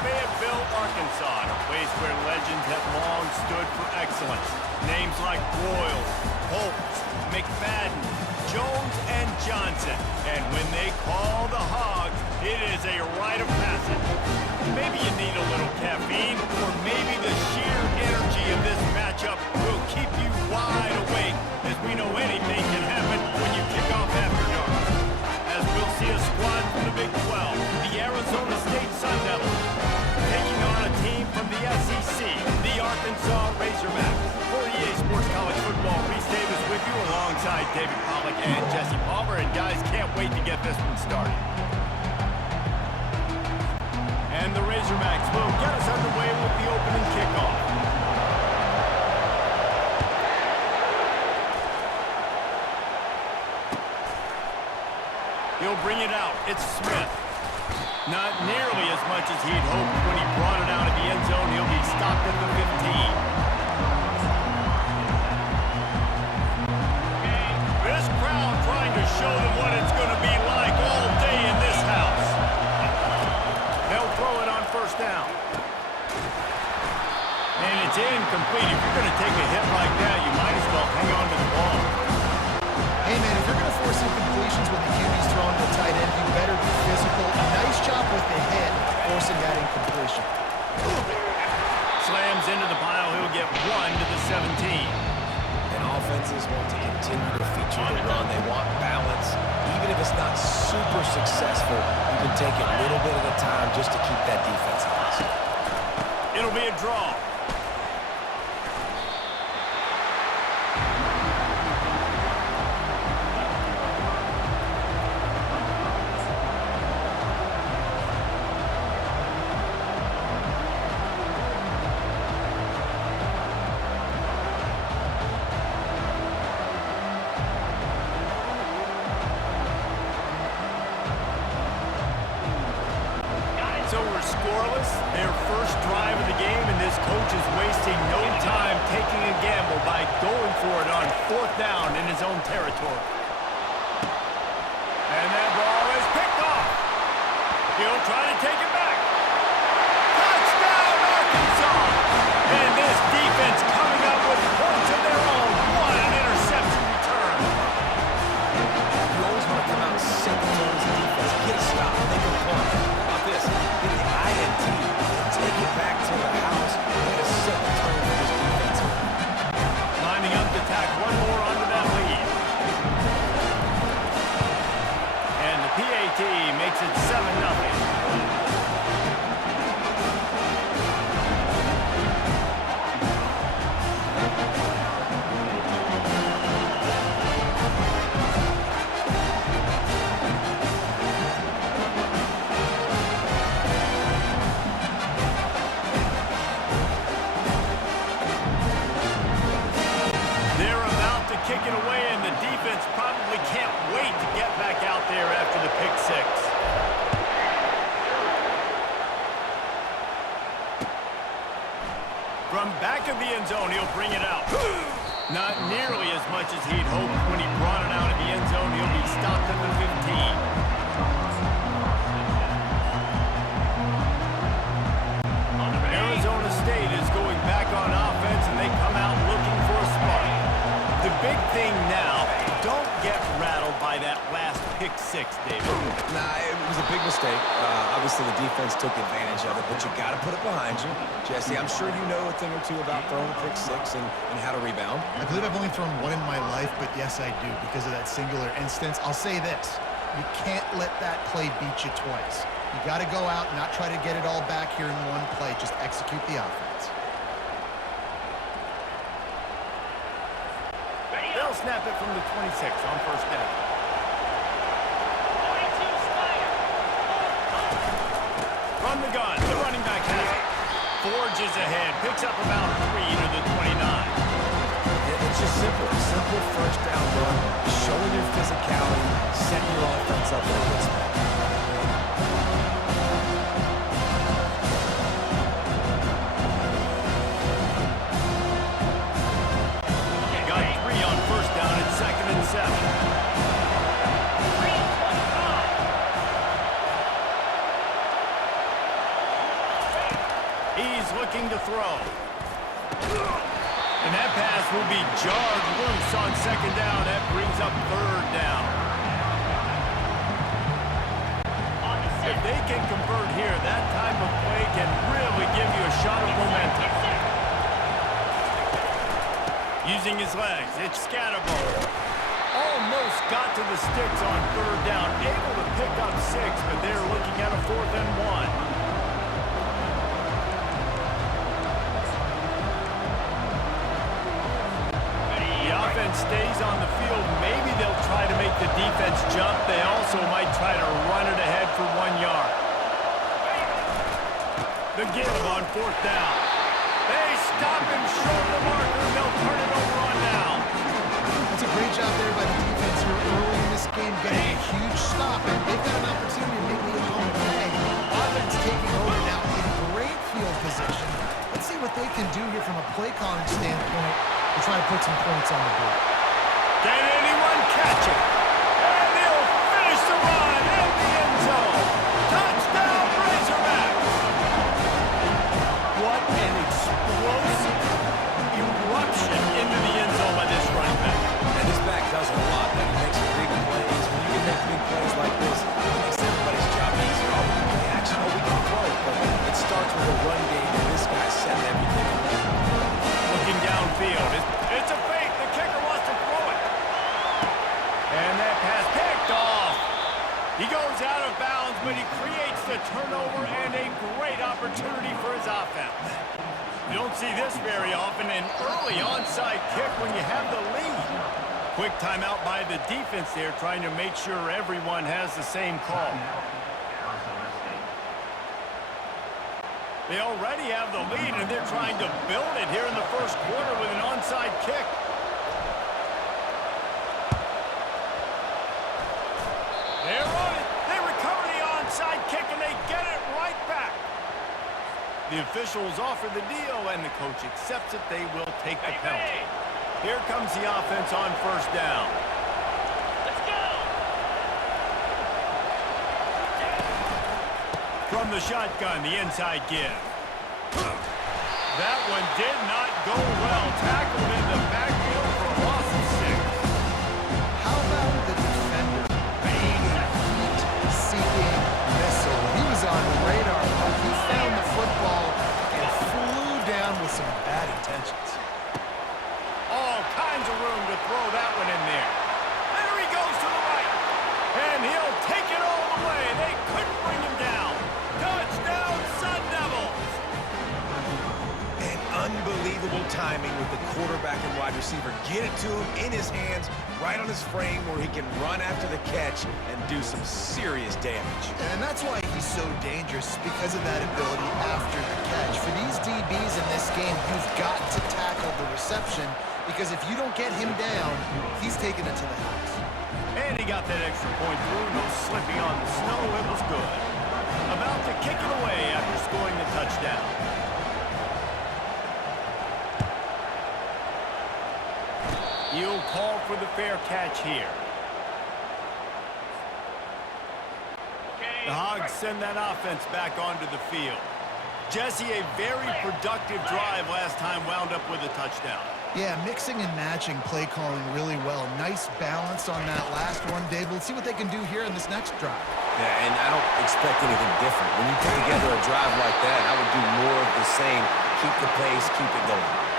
Fayetteville, Arkansas, a place where legends have long stood for excellence. Names like Broyles, Holtz, McFadden, Jones, and Johnson. And when they call the Hogs, it is a rite of passage. Maybe you need a little caffeine, or maybe the sheer energy of this matchup will keep you wide awake, as we know anything can happen when you kick off after dark. As we'll see a squad from the Big 12, the Arizona State Sun Devils, taking on a team from the SEC, the Arkansas Razorbacks. For EA Sports College Football, Reese Davis with you alongside David Pollack and Jesse Palmer. And guys, can't wait to get this one started. And the Razorbacks will get us underway with the opening kickoff. He'll bring it out. It's Smith. Not nearly as much as he'd hoped when he brought it out of the end zone. He'll be stopped at the 15. This crowd trying to show them what it's going to be like all day in this house. They'll throw it on first down. And it's incomplete. If you're going to take a hit like that, you might as well hang on to the ball. Hey, man, if you're going to force incompletions when the QB's throwing to the tight end, you better be physical. Nice job with the hit, forcing that incompletion. Slams into the pile. He'll get 1 to the 17. And offenses want to continue to feature the run. They want balance. Even if it's not super successful, you can take it little bit at a time just to keep that defense honest. It'll be a draw. So we're scoreless, their first drive of the game, and this coach is wasting no time taking a gamble by going for it on fourth down in his own territory. And that ball is picked off. He'll try to take it back. Touchdown, Arkansas! And this defense coming up with points of their own. What an interception return. You always want to come out second to his defense. Get a stop. Make a punt. How about this? Get the INT and take it back to the house. Way to set the tone for this defense. Lining up to tack one more onto that lead. And the PAT makes it 7-0. Kick it away, and the defense probably can't wait to get back out there after the pick six. From back of the end zone, he'll bring it out. Not nearly as much as he'd hoped when he brought it out of the end zone. He'll be stopped at the 15. Arizona State is going back on offense, and they come out looking for a spark. The big thing now, don't get rattled by that last pick six, David. Nah, it was a big mistake. Obviously, the defense took advantage of it, but you got to put it behind you. Jesse, I'm sure you know a thing or two about throwing a pick six and how to rebound. I believe I've only thrown one in my life, but yes, I do, because of that singular instance. I'll say this. You can't let that play beat you twice. You got to go out and not try to get it all back here in one play. Just execute the offense. They'll snap it from the 26 on first down. From the gun, the running back has it. Forges ahead, picks up about 3 to the 29. It's just simple. Simple first down run, showing your physicality, setting your offense up in a good spot. throw. And that pass will be jarred loose on second down. That brings up third down. If they can convert here, that type of play can really give you a shot of momentum. Using his legs, it's Scatterbo. Almost got to the sticks on third down. Able to pick up 6, but they're looking at a 4th and 1. Stays on the field. Maybe they'll try to make the defense jump. They also might try to run it ahead for 1 yard. The give on 4th down. They stop him short of the marker. They'll turn it over on downs. That's a great job there by the defense here early in this game, getting a huge stop, and they've got an opportunity to make the opponent pay. Offense taking over now in great field position. Let's see what they can do here from a play calling standpoint to try to put some points on the board. Can anyone catch it? And he'll finish the run in the end zone. Touchdown, Razorbacks! What an explosive eruption into the end zone by this running back. And this back does it a lot. He makes big plays. When you can make big plays like this, it makes everybody's job easier. Oh, we can play action. Oh, we can throw. But it starts with a run game, and this guy's setting everything up. Looking downfield. It's a fake. The kicker wants to throw it. And that pass picked off. He goes out of bounds, but he creates the turnover and a great opportunity for his offense. You don't see this very often, an early onside kick when you have the lead. Quick timeout by the defense there, trying to make sure everyone has the same call. They already have the lead, and they're trying to build it here in the first quarter with an onside kick. They're on it. They recover the onside kick, and they get it right back. The officials offer the deal, and the coach accepts it. They will take the penalty. Here comes the offense on first down. Let's go. From the shotgun, the inside give. That one did not go well. Tackled in the backfield for a loss of 6. How about the defender being a heat-seeking missile? He was on radar, but he found the football and flew down with some bad intentions. All kinds of room to throw that one in there. There he goes to the right. And he'll take it all the way. They couldn't bring him down. Touchdown, Sun Devils. Unbelievable timing with the quarterback and wide receiver. Get it to him in his hands, right on his frame where he can run after the catch and do some serious damage. And that's why he's so dangerous, because of that ability after the catch. For these DBs in this game, you've got to tackle the reception, because if you don't get him down, he's taking it to the house. And he got that extra point through. No slipping on the snow. It was good. About to kick it away after scoring the touchdown. He'll call for the fair catch here. The Hogs send that offense back onto the field. Jesse, a very productive drive last time, wound up with a touchdown. Yeah, mixing and matching play calling really well. Nice balance on that last one, Dave. Let's see what they can do here in this next drive. Yeah, and I don't expect anything different. When you put together a drive like that, I would do more of the same. Keep the pace, keep it going.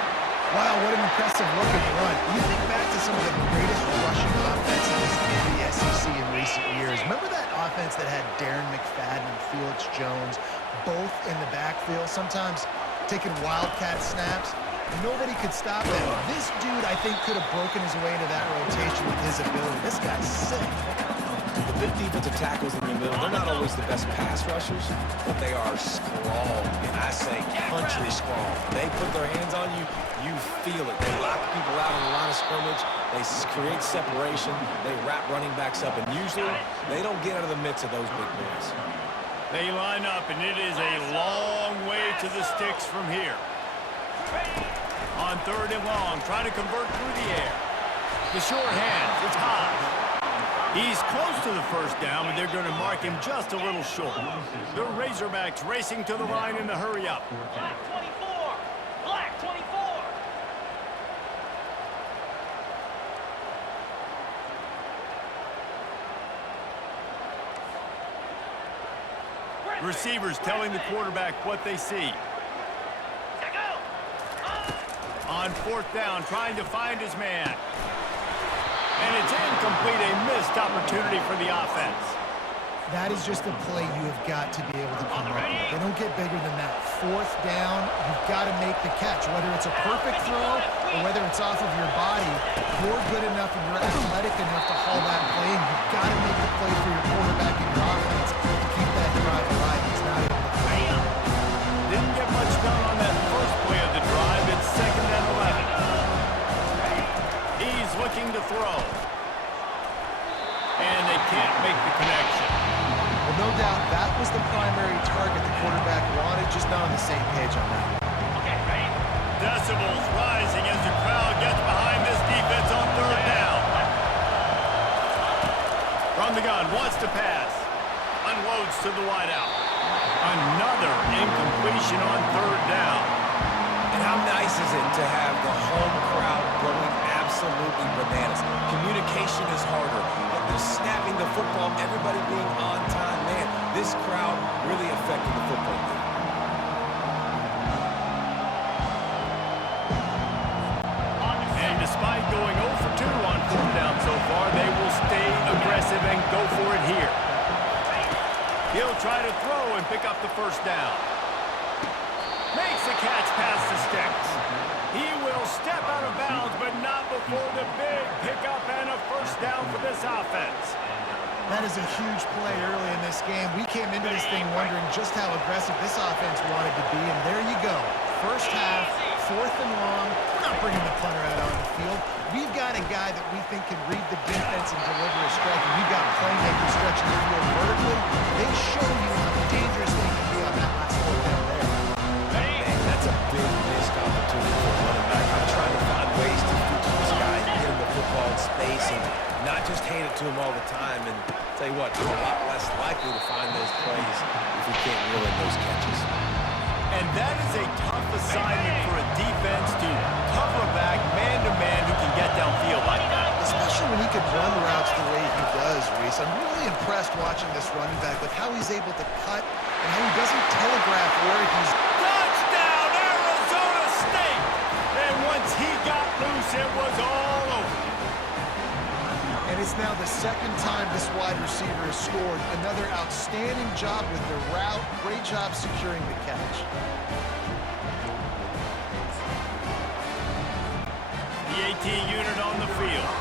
Wow, what an impressive looking run. You think back to some of the greatest rushing offenses in the SEC in recent years. Remember that offense that had Darren McFadden and Felix Jones both in the backfield, sometimes taking wildcat snaps? Nobody could stop them. This dude, I think, could have broken his way into that rotation with his ability. This guy's sick. The big defensive tackles in the middle, they're not always the best pass rushers, but they are strong, and I say country strong. They put their hands on you, you feel it. They lock people out on the line of scrimmage. They create separation. They wrap running backs up, and usually they don't get out of the midst of those big boys. They line up, and it is a long way to the sticks from here. On third and long, trying to convert through the air. The short hands, it's high. He's close to the first down, but they're going to mark him just a little short. The Razorbacks racing to the line in the hurry up. Receivers telling the quarterback what they see. On fourth down, trying to find his man. And it's incomplete, a missed opportunity for the offense. That is just a play you have got to be able to come up with. They don't get bigger than that. Fourth down, you've got to make the catch. Whether it's a perfect throw or whether it's off of your body, you're good enough and you're athletic enough to haul that play, and you've got to make the play for your quarterback and your offense to keep that drive alive. He's not able to play. Didn't get much done on that first play of the drive. It's 2nd and 11. He's looking to throw. And they can't make the connection. Well, no doubt that was the primary target the quarterback wanted, just not on the same page on that. Decibels rising as the crowd gets behind this defense on 3rd down. From the gun, wants to pass. Unloads to the wideout. Another incompletion on 3rd down. And how nice is it to have the home crowd going absolutely bananas? Communication is harder. They're snapping the football, everybody being on time. Man, this crowd really affected the football game. And despite going 0 for 2 on 4th down so far, they will stay aggressive and go for it here. He'll try to throw and pick up the 1st down. Makes the catch past the sticks. He will step out of bounds, but not before the big pickup and a 1st down for this offense. That is a huge play early in this game. We came into this thing wondering just how aggressive this offense wanted to be, and there you go. First half, 4th and long. We're not bringing the punter out on the field. We've got a guy that we think can read the defense and deliver a strike, and we've got playmakers stretching the field vertically. They show you how dangerous they can be on that last 4th down there. Man, that's a big missed opportunity for a running back. I'm trying to find ways to feature this guy and get him the football in space and not just hand it to him all the time. And tell you what, you're a lot less likely to find those plays if you can't reel in those catches. And that is a tough assignment for a defense to cover back man-to-man who can get downfield like that. Especially when he can run routes the way he does, Reese. I'm really impressed watching this running back with how he's able to cut and how he doesn't telegraph where he's... Touchdown, Arizona State! And once he got loose, it was all over. And it's now the 2nd time this wide receiver has scored. Another outstanding job with the route. Great job securing the catch. The AT unit on the field.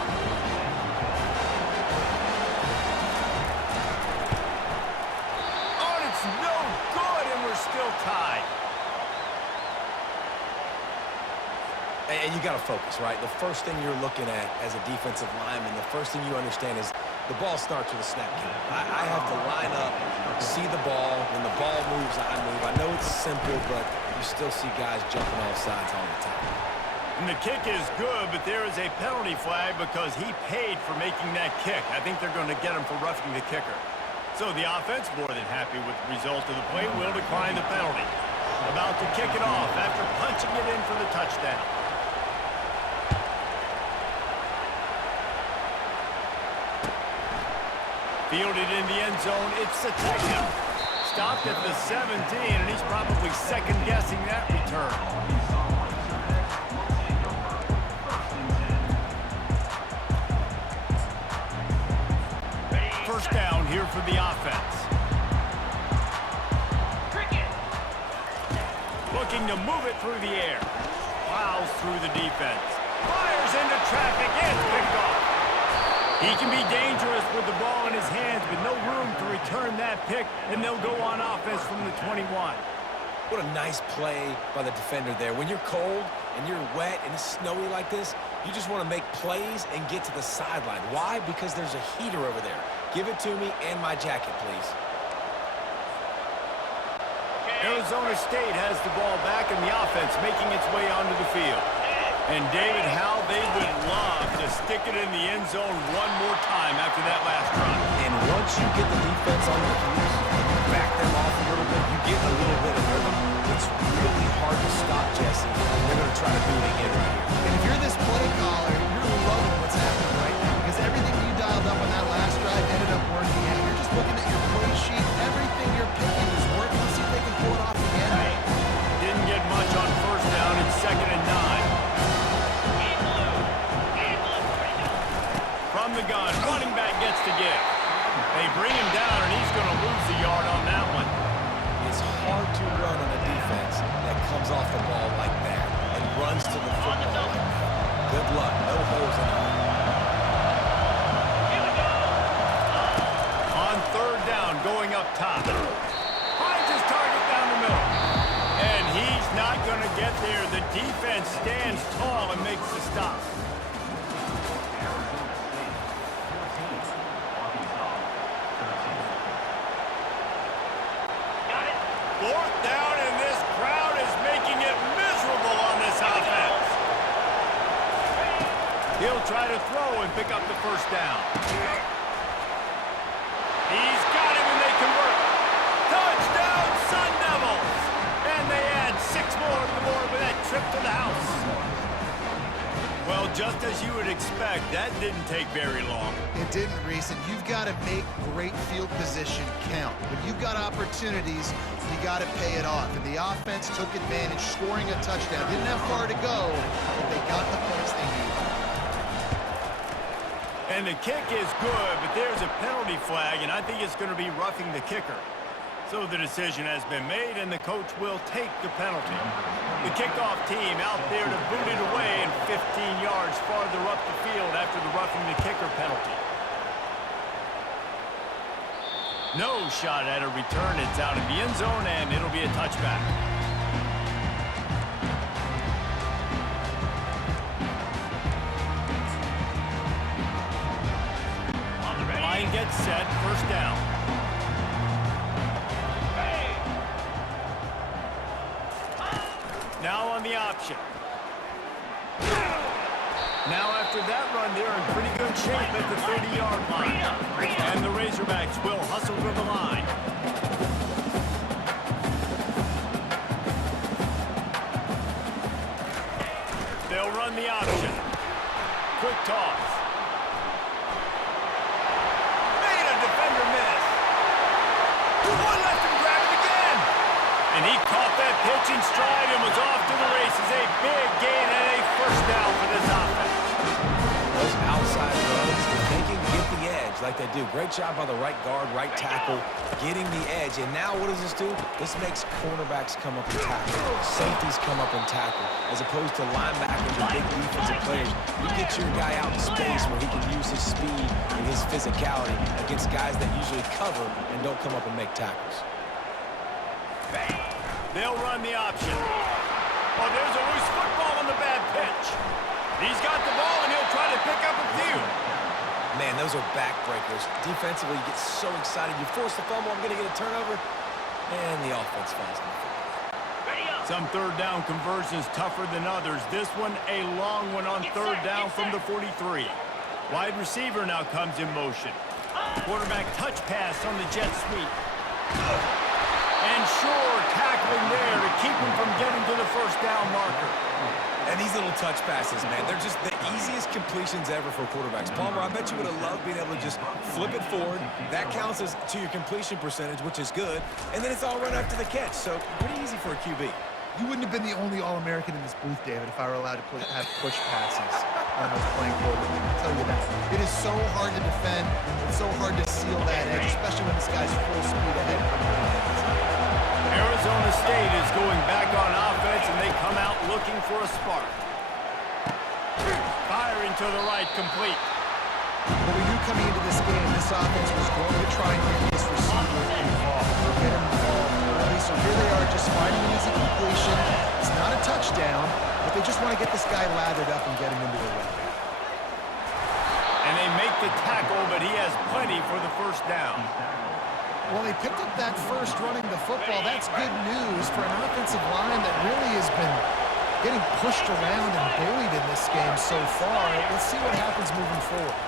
Oh, and it's no good, and we're still tied. And you got to focus, right? The first thing you're looking at as a defensive lineman, the first thing you understand is the ball starts with a snap count. I have to line up, see the ball. When the ball moves, I move. I know it's simple, but you still see guys jumping off sides all the time. And the kick is good, but there is a penalty flag because he paid for making that kick. I think they're going to get him for roughing the kicker. So the offense, more than happy with the result of the play, will decline the penalty. About to kick it off after punching it in for the touchdown. Fielded in the end zone, it's Sategna. Stopped at the 17, and he's probably second-guessing that return. First down here for the offense. Looking to move it through the air. Plows through the defense. Fires into traffic, it's picked off. He can be dangerous with the ball in his hands, but no room to return that pick, and they'll go on offense from the 21. What a nice play by the defender there. When you're cold and you're wet and it's snowy like this, you just want to make plays and get to the sideline. Why? Because there's a heater over there. Give it to me and my jacket, please. Arizona State has the ball back, and the offense making its way onto the field. And David, how they would love to stick it in the end zone one more time after that last drive. And once you get the defense on their heels and you back them off a little bit, you get a little bit of rhythm. It's really hard to stop, Jesse. They're going to try to do it again right here. And if you're this play caller, you're loving what's happening right now because everything you dialed up on that last drive ended up working out. You're just looking at your play sheet. Everything you're picking is pull it off again. Didn't get much on first down and 2nd and 9. From the gun, running back gets to give. They bring him down, and he's going to lose a yard on that one. It's hard to run on a defense that comes off the ball like that and runs to the football like that. Good luck. No holes in it. On 3rd down, going up top. Finds his target down the middle. And he's not going to get there. The defense stands tall and makes the stop. Fourth down, and this crowd is making it miserable on this offense. He'll try to throw and pick up the first down. He's got him, and they convert. Touchdown, Sun Devils! And they add 6 more to the board with that trip to the house. Well, just as you would expect, that didn't take very long. It didn't, Reese, and you've got to make great field position count. When you've got opportunities, you got to pay it off. And the offense took advantage, scoring a touchdown. Didn't have far to go, but they got the points they needed. And the kick is good, but there's a penalty flag, and I think it's going to be roughing the kicker. So the decision has been made, and the coach will take the penalty. The kickoff team out there to boot it away and 15 yards farther up the field after the roughing the kicker penalty. No shot at a return. It's out of the end zone, and it'll be a touchback. Line gets set, first down. Now on the option. Now after that run, they're in pretty good shape at the 30-yard line. And the Razorbacks will hustle to the line. They'll run the option. Quick toss. Made a defender miss. One left him, grab it again. And he caught that pitch in stride and was off to the races. A big gain and a first down for this offense. Those outside runs, if they can get the edge like they do. Great job by the right guard, right tackle, getting the edge. And now what does this do? This makes cornerbacks come up and tackle. Safeties come up and tackle. As opposed to linebackers and big defensive players, you get your guy out in space where he can use his speed and his physicality against guys that usually cover and don't come up and make tackles. They'll run the option. Oh, there's a loose football on the bad pitch. He's got the ball, and he'll try to pick up a few. Man, those are backbreakers. Defensively, you get so excited. You force the fumble, I'm going to get a turnover, and the offense falls on the field. Some third down conversions tougher than others. This one, a long one on third down from the 43. Wide receiver now comes in motion. Quarterback touch pass on the jet sweep. And sure, tackling there to keep him from getting to the first down marker. And these little touch passes, man, they're just the easiest completions ever for quarterbacks. Palmer, I bet you would have loved being able to just flip it forward. That counts as to your completion percentage, which is good. And then it's all run after the catch, so pretty easy for a QB. You wouldn't have been the only All-American in this booth, David, if I were allowed to have push passes when I was playing quarterback. I'll tell you that. It is so hard to defend. It's so hard to seal that edge, especially when this guy's full speed ahead from the defense. Arizona State is going back on offense, and they come out looking for a spark. Firing to the right, complete. But we knew coming into this game, this offense was going to try and get this receiver involved. Get him involved early, so here they are just finding an easy completion. It's not a touchdown, but they just want to get this guy lathered up and get him into the run. And they make the tackle, but he has plenty for the first down. Well, they picked up that first running the football. That's good news for an offensive line that really has been getting pushed around and bullied in this game so far. Let's see what happens moving forward.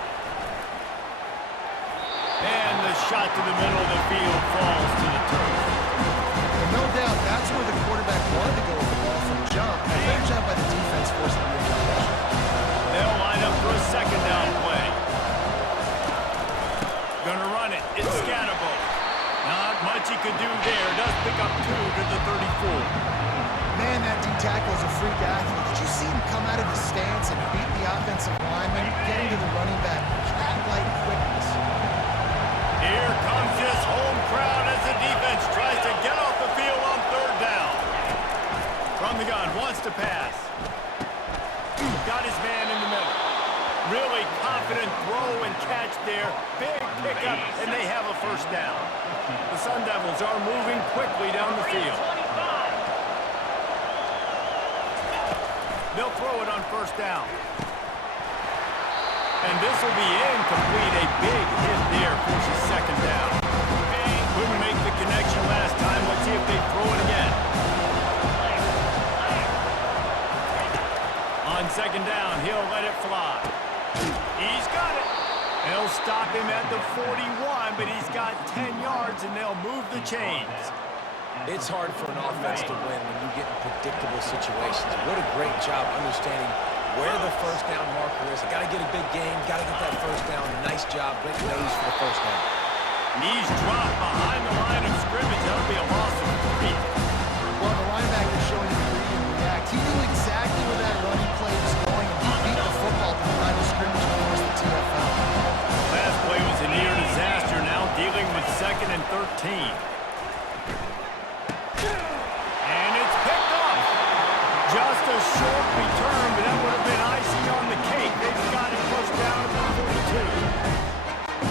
And the shot to the middle of the field falls to the turf. Well, no doubt that's where the quarterback wanted to go with the ball from jump. A better job by the defense forcing the incompletion. They'll line up for a second down play. Gonna run it. It's Scannable. Not much he could do there. Does pick up 2 to the 34. Man, that D-tackle is a freak athlete. Did you see him come out of his stance and beat the offensive lineman, getting to the running back cat-like quickness? Here comes this home crowd as the defense tries to get off the field on 3rd down. From the gun, wants to pass. Got his man in the middle. Really confident throw and catch there. Big pickup, and they have a 1st down. The Sun Devils are moving quickly down the field. They'll throw it on 1st down. And this will be incomplete. A big hit there forces 2nd down. Couldn't make the connection last time. Let's see if they throw it again. On 2nd down, he'll let it fly. He's got it. They'll stop him at the 41, but he's got 10 yards, and they'll move the chains. It's hard for an offense to win when you get in predictable situations. What a great job understanding where the 1st down marker is. Got to get a big game, got to get that 1st down. Nice job, breaking those for the 1st down. He's dropped behind the line of scrimmage. That'll be a loss of 3. Well, the linebacker showing him to read and react. He knew exactly where that running play was going, and he beat the football to the line of scrimmage and forced the TFL. Last play was a near disaster. Now dealing with 2nd and 13. And it's picked off. Just a short return, but that would have been icing on the cake. They've got it 1st down at the 42.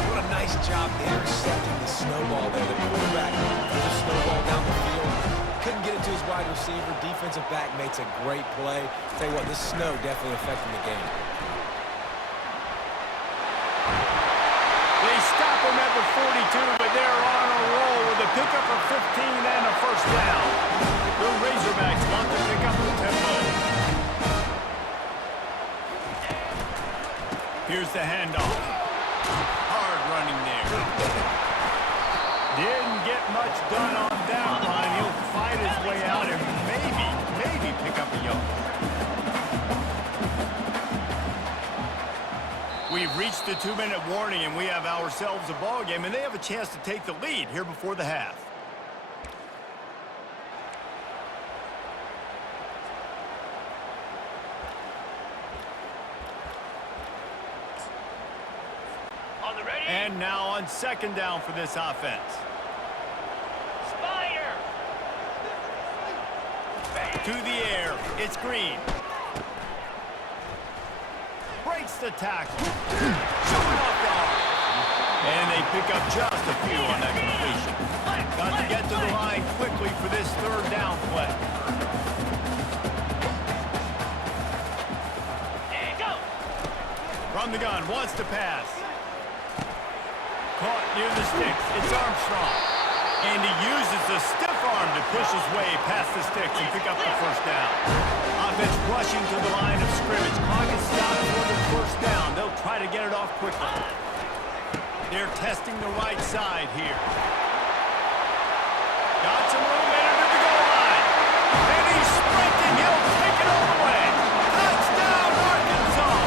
What a nice job intercepting the snowball there. The quarterback threw the snowball down the field. Couldn't get it to his wide receiver. Defensive back makes a great play. Tell you what, this snow definitely affecting the game. They stop him at the 42, but they're on a roll with a pickup of 15 and a 1st down. The Razorbacks want to pick up the tempo. Here's the handoff. Hard running there. Didn't get much done on that line. He'll fight his way out and maybe pick up a yard. We've reached the 2-minute warning, and we have ourselves a ball game, and they have a chance to take the lead here before the half. And now on 2nd down for this offense. Spider. To the air, it's Green. Breaks the tackle. Showing off the arm. And they pick up just a few on that completion. Got to get to the line quickly for this 3rd down play. And go. From the gun, wants to pass. Caught near the sticks. It's Armstrong. And he uses the stiff arm to push his way past the sticks and pick up the 1st down. Offense rushing to the line of scrimmage. Clock is stopped for the 1st down. They'll try to get it off quickly. They're testing the right side here. Got some room into the goal line. And he's sprinting. He'll take it all the way. Touchdown, Arkansas.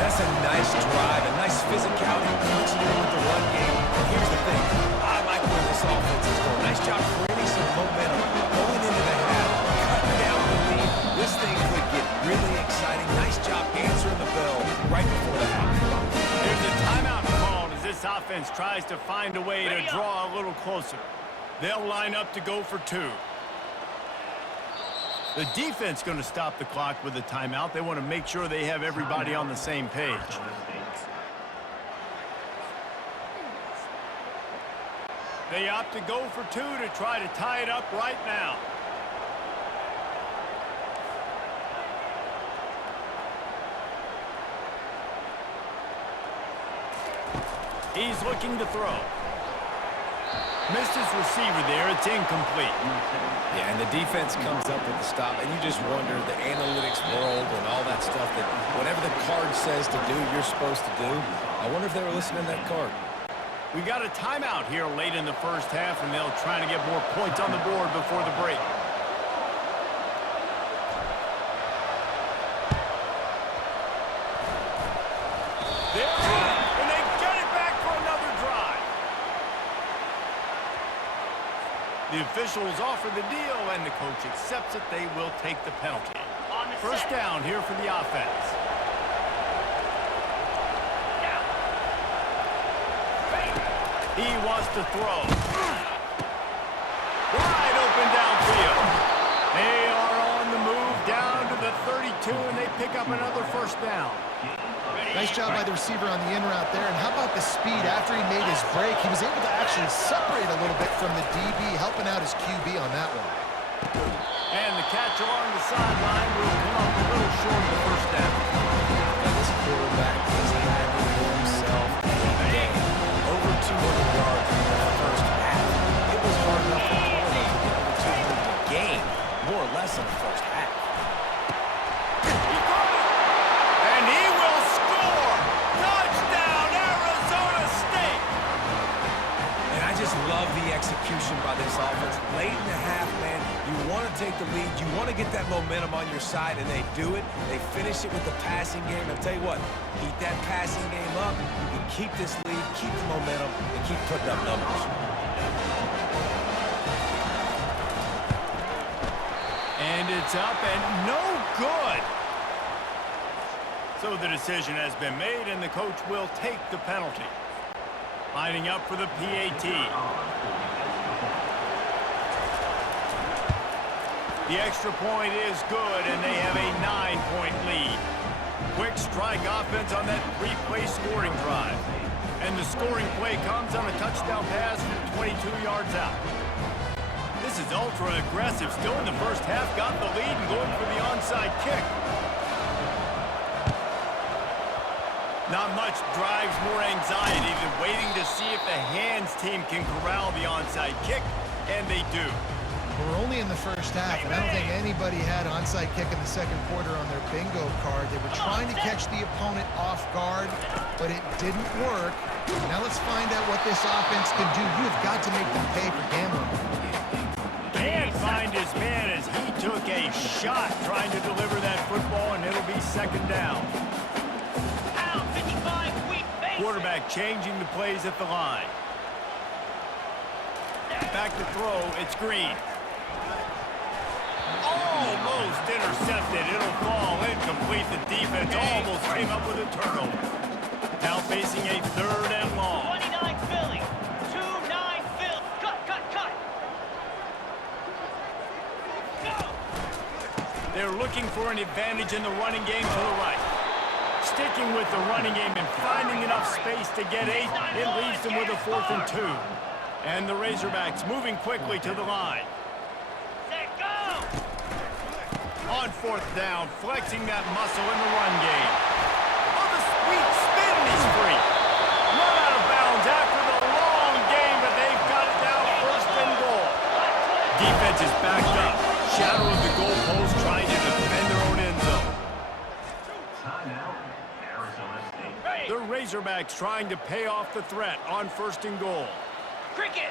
That's a nice drive, a nice physicality, punching in with the run game. And here's the thing, I like where this offense is going. Nice job creating some momentum, going into the half, cutting down the lead. This thing could get really exciting. Nice job answering the bell right before the half. There's a timeout called as this offense tries to find a way to draw a little closer. They'll line up to go for 2. The defense going to stop the clock with a timeout. They want to make sure they have everybody on the same page. They opt to go for 2 to try to tie it up right now. He's looking to throw. Missed his receiver there. It's incomplete. Yeah, and the defense comes up with the stop, and you just wonder, the analytics world and all that stuff, that whatever the card says to do, you're supposed to do. I wonder if they were listening to that card. We got a timeout here late in the 1st half, and they'll try to get more points on the board before the break. They're in, and they get it back for another drive. The officials offer the deal, and the coach accepts it. They will take the penalty. First down here for the offense. He wants to throw. Wide open downfield. They are on the move down to the 32, and they pick up another first down. Nice job by the receiver on the in route there. And how about the speed after he made his break? He was able to actually separate a little bit from the DB, helping out his QB on that one. And the catch along the sideline will come up a little short of the first down. And this quarterback is having himself a day. Over 200 yards in the first half. It was hard enough for Cardinals to get over 200 in the game, more or less in the first half. And he will score! Touchdown, Arizona State! And I just love the execution by this offense. Late in the half, man, you want to take the lead. You want to get that momentum on your side, and they do it. They finish it with the passing game. I'll tell you what, keep that passing game up. You can keep this lead, keep the momentum, and keep putting up numbers. And it's up and no good. So the decision has been made, and the coach will take the penalty. Lining up for the PAT. The extra point is good, and they have a 9-point lead. Quick strike offense on that 3-play scoring drive. And the scoring play comes on a touchdown pass from 22 yards out. This is ultra aggressive. Still in the first half, got the lead and going for the onside kick. Not much drives more anxiety than waiting to see if the hands team can corral the onside kick, and they do. We're only in the first half, and I don't think anybody had onside kick in the second quarter on their bingo card. They were trying to catch the opponent off guard, but it didn't work. Now let's find out what this offense can do. You have got to make them pay for gambling. Can't find his man as he took a shot trying to deliver that football, and it'll be second down. Quarterback changing the plays at the line. Back to throw, it's Green. Almost intercepted. It'll fall incomplete. The defense almost came up with a turnover. Now facing a third and long. 29 Philly. 2-9 Philly. Cut. Go. They're looking for an advantage in the running game to the right. Sticking with the running game and finding enough space to get 8, it leaves them with a 4th and 2. And the Razorbacks moving quickly to the line. Set, go. On 4th down, flexing that muscle in the run game. Oh, the sweet spin, and he's free. Run out of bounds after the long game, but they've got it down 1st and goal. Defense is backed up. Shadow of the goalpost trying to defend their own end zone. The Razorbacks trying to pay off the threat on 1st and goal. Cricket.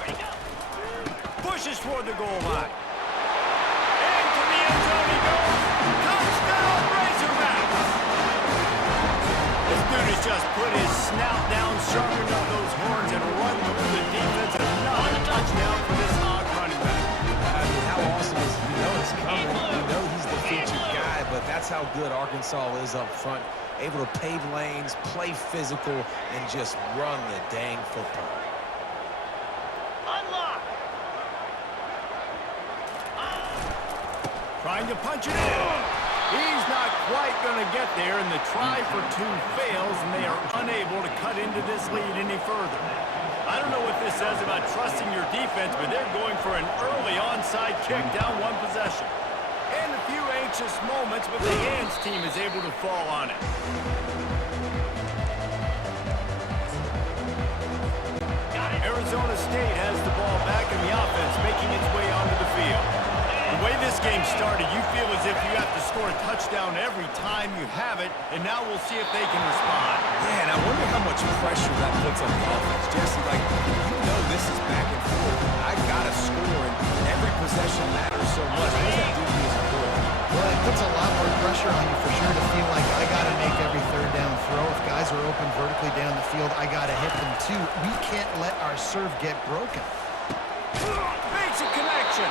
Ready, go. Pushes toward the goal line. And to the end zone he goes. Touchdown, Razorbacks! This dude has just put his snout down, sharpened up those horns, and run through the defense. Another touchdown for this odd running back. I mean, how awesome is it? You know it's coming. You know he's the featured guy, but that's how good Arkansas is up front. Able to pave lanes, play physical, and just run the dang football. Unlock. Trying to punch it in. He's not quite going to get there, and the try for 2 fails, and they are unable to cut into this lead any further. I don't know what this says about trusting your defense, but they're going for an early onside kick down 1 possession. And a few anxious moments, but the hands team is able to fall on it. Arizona State has the ball back in the offense, making its way onto the field. The way this game started, you feel as if you have to score a touchdown every time you have it, and now we'll see if they can respond. Yeah, and I wonder how much pressure that puts on the offense. Jesse, like, you know this is back and forth. I got to score, and every possession matters so much. What does that do to you as a quarterback? Well, it puts a lot more pressure on you for sure to feel like I got to make every third down throw. If guys are open vertically down the field, I got to hit them too. We can't let our serve get broken. Makes a connection.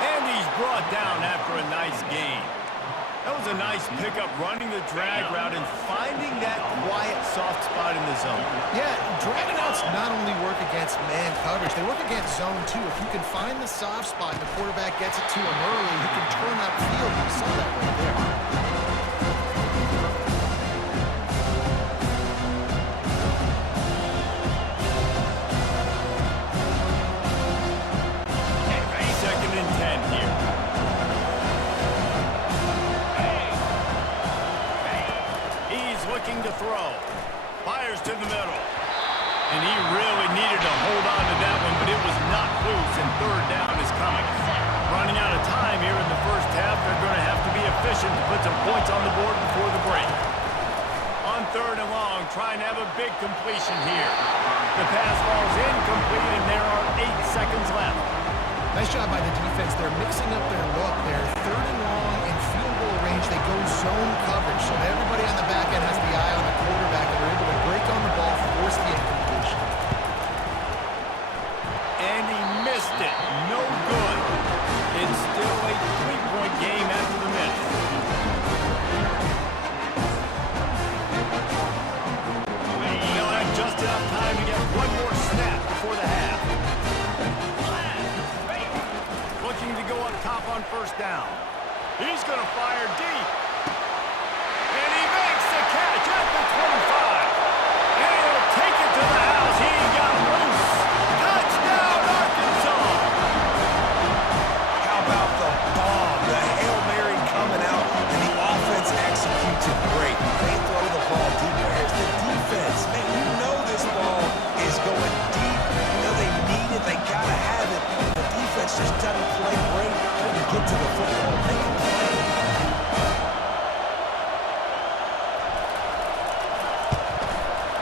And he's brought down after a nice gain. That was a nice pickup, running the drag route and finding that quiet, soft spot in the zone. Yeah, drag outs not only work against man coverage, they work against zone too. If you can find the soft spot and the quarterback gets it to him early, he can turn upfield. You saw that right there. Second and 10 here. He's looking to throw. Fires to the middle. And he really needed to hold on to that one, but it was not loose, and third down is coming. Running out of time here in the first half. They're going to have to be efficient to put some points on the board before the break. On third and long, trying to have a big completion here. The pass falls incomplete, and there are 8 seconds left. Nice job by the defense. They're mixing up their look. They're third and long in field goal range. They go zone coverage, so everybody on the back end has the eye on the quarterback, and they're able to break on the ball, force the incompletion. And he missed it. No good. It's still a 3-point game after the miss. They'll have just enough time to get one more snap before the half. Looking to go up top on first down. He's going to fire deep. And he makes the catch at the 25. And he'll take it to the house. He got loose. Touchdown, Arkansas. How about the bomb? The Hail Mary coming out, and the offense executes it great. They throw the ball deep. Where's the defense? Man, you know this ball is going deep. You know they need it. They got to have it. The defense just doesn't play great. Doesn't get to the football. They can play.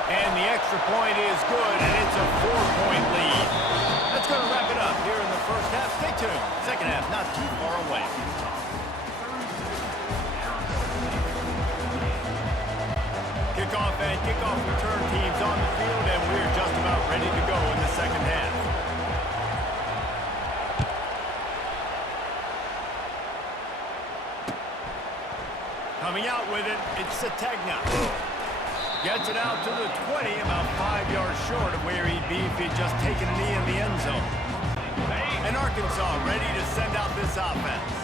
And the extra point is good, and it's a 4-point lead. That's going to wrap it up here in the first half. Stay tuned. Second half not too far away. Kickoff and kickoff return teams on the field, and we're just about ready to go in the second half. Coming out with it, it's Sategna. Gets it out to the 20, about 5 yards short of where he'd be if he'd just taken a knee in the end zone. And Arkansas ready to send out this offense.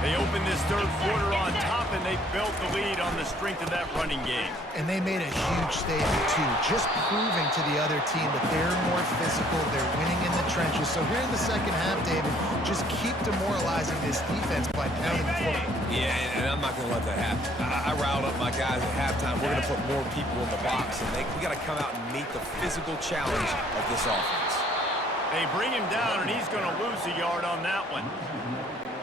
They opened this third quarter on top, and they built the lead on the strength of that running game. And they made a huge statement, too, just proving to the other team that they're more physical, they're winning in the trenches. So here in the second half, David, just keep demoralizing this defense by pounding the football. Yeah, and I'm not going to let that happen. I riled up my guys at halftime. We're going to put more people in the box, and we got to come out and meet the physical challenge of this offense. They bring him down, and he's going to lose a yard on that one.